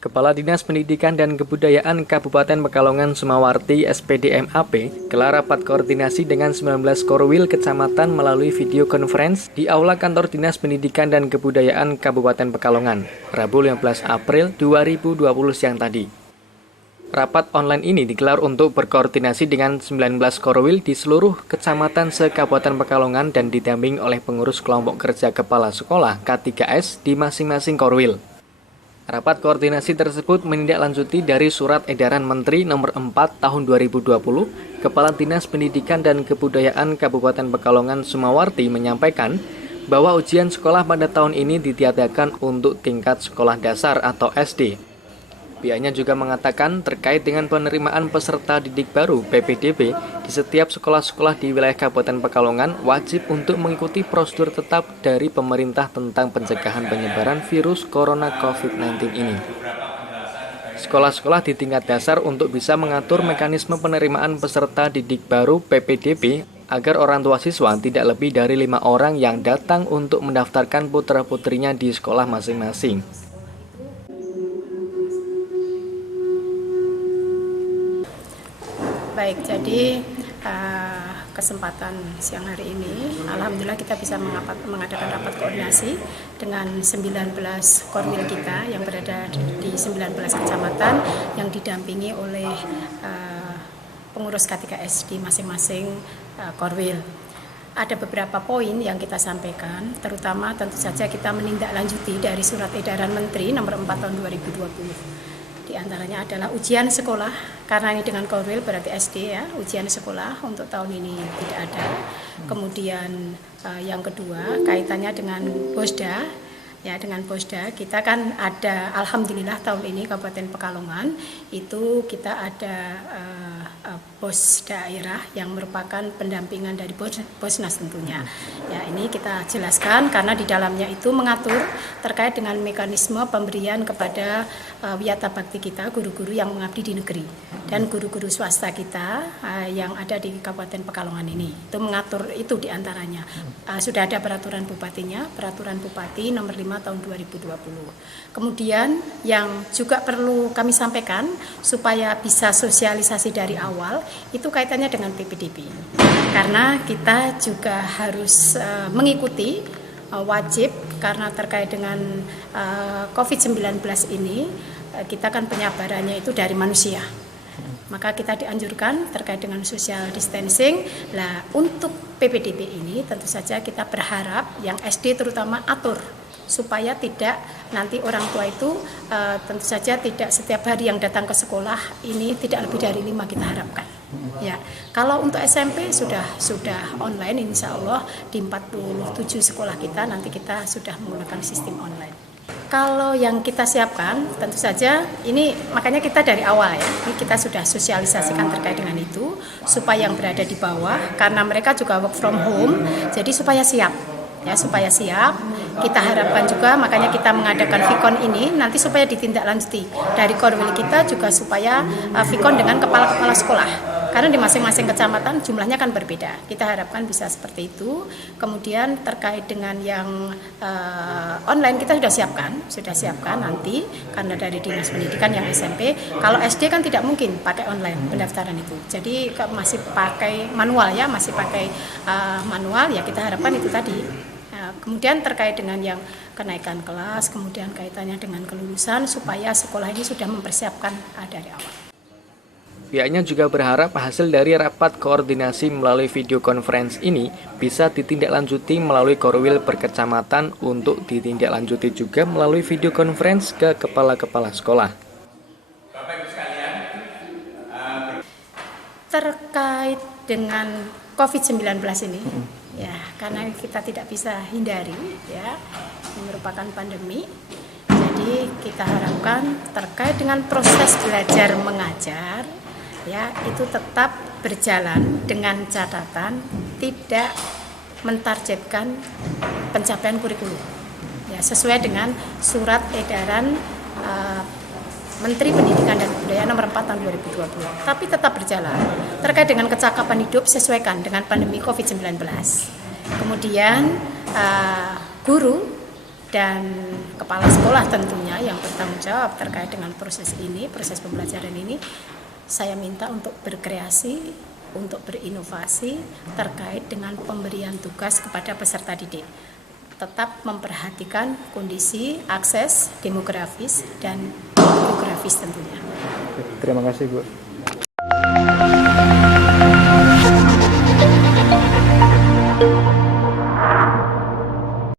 Kepala Dinas Pendidikan dan Kebudayaan Kabupaten Pekalongan Sumawarti (SPD-MAP) gelar rapat koordinasi dengan 19 Korwil Kecamatan melalui video conference di Aula Kantor Dinas Pendidikan dan Kebudayaan Kabupaten Pekalongan, Rabu 15 April 2020 siang tadi. Rapat online ini digelar untuk berkoordinasi dengan 19 Korwil di seluruh kecamatan se-Kabupaten Pekalongan dan didampingi oleh pengurus kelompok kerja kepala sekolah K3S di masing-masing Korwil. Rapat koordinasi tersebut menindaklanjuti dari Surat Edaran Menteri Nomor 4 Tahun 2020, Kepala Dinas Pendidikan dan Kebudayaan Kabupaten Pekalongan Sumawarti menyampaikan bahwa ujian sekolah pada tahun ini ditiadakan untuk tingkat sekolah dasar atau SD. Pihaknya juga mengatakan terkait dengan penerimaan peserta didik baru (PPDB) di setiap sekolah-sekolah di wilayah Kabupaten Pekalongan wajib untuk mengikuti prosedur tetap dari pemerintah tentang pencegahan penyebaran virus corona COVID-19 ini. Sekolah-sekolah di tingkat dasar untuk bisa mengatur mekanisme penerimaan peserta didik baru (PPDB) agar orang tua siswa tidak lebih dari 5 orang yang datang untuk mendaftarkan putra-putrinya di sekolah masing-masing. Baik, jadi kesempatan siang hari ini, alhamdulillah kita bisa mengadakan rapat koordinasi dengan 19 korwil kita yang berada di 19 kecamatan yang didampingi oleh pengurus K3S di masing-masing korwil. Ada beberapa poin yang kita sampaikan, terutama tentu saja kita menindaklanjuti dari Surat Edaran Menteri Nomor 4 Tahun 2020. Di antaranya adalah ujian sekolah, karena ini dengan Korwil berarti SD ya, ujian sekolah untuk tahun ini tidak ada. Kemudian yang kedua kaitannya dengan Bosda, ya dengan Bosda kita kan ada, alhamdulillah tahun ini Kabupaten Pekalongan itu kita ada Bos daerah yang merupakan pendampingan dari Bosnas tentunya. Ya ini kita jelaskan karena di dalamnya itu mengatur terkait dengan mekanisme pemberian kepada wiyata bakti kita, guru-guru yang mengabdi di negeri dan guru-guru swasta kita yang ada di Kabupaten Pekalongan ini. Itu mengatur itu diantaranya. Sudah ada peraturan bupatinya, peraturan bupati nomor 5 tahun 2020. Kemudian yang juga perlu kami sampaikan supaya bisa sosialisasi dari awal itu kaitannya dengan PPDB. Karena kita juga harus mengikuti wajib karena terkait dengan COVID-19 ini kita kan penyebarannya itu dari manusia. Maka kita dianjurkan terkait dengan social distancing. Nah, untuk PPDB ini tentu saja kita berharap yang SD terutama atur supaya tidak nanti orang tua itu tentu saja tidak setiap hari yang datang ke sekolah ini tidak lebih dari 5 kita harapkan. Ya, kalau untuk SMP sudah online, insya Allah di 47 sekolah kita nanti kita sudah menggunakan sistem online. Kalau yang kita siapkan tentu saja ini makanya kita dari awal ya, ini kita sudah sosialisasikan terkait dengan itu supaya yang berada di bawah karena mereka juga work from home, jadi supaya siap. Ya, supaya siap, kita harapkan juga makanya kita mengadakan Vikon ini nanti supaya ditindaklanjuti dari Korwil kita juga supaya Vikon dengan kepala-kepala sekolah karena di masing-masing kecamatan jumlahnya kan berbeda. Kita harapkan bisa seperti itu. Kemudian terkait dengan yang online kita sudah siapkan nanti karena dari Dinas Pendidikan yang SMP. Kalau SD kan tidak mungkin pakai online pendaftaran itu. Jadi masih pakai manual ya, manual ya kita harapkan itu tadi. Kemudian terkait dengan yang kenaikan kelas, kemudian kaitannya dengan kelulusan supaya sekolah ini sudah mempersiapkan dari awal. Pihaknya juga berharap hasil dari rapat koordinasi melalui video conference ini bisa ditindaklanjuti melalui Korwil per kecamatan untuk ditindaklanjuti juga melalui video conference ke kepala-kepala sekolah. Terkait dengan COVID-19 ini, ya karena kita tidak bisa hindari, ya ini merupakan pandemi. Jadi kita harapkan terkait dengan proses belajar mengajar, ya itu tetap berjalan dengan catatan tidak mentargetkan pencapaian kurikulum, ya sesuai dengan Surat Edaran Menteri Pendidikan dan Kebudayaan Nomor 4 Tahun 2020. Tapi tetap berjalan. Terkait dengan kecakapan hidup sesuaikan dengan pandemi COVID-19. Kemudian guru dan kepala sekolah tentunya yang bertanggung jawab terkait dengan proses ini, proses pembelajaran ini, saya minta untuk berkreasi, untuk berinovasi terkait dengan pemberian tugas kepada peserta didik. Tetap memperhatikan kondisi, akses, demografis, dan geografis tentunya. Terima kasih Bu.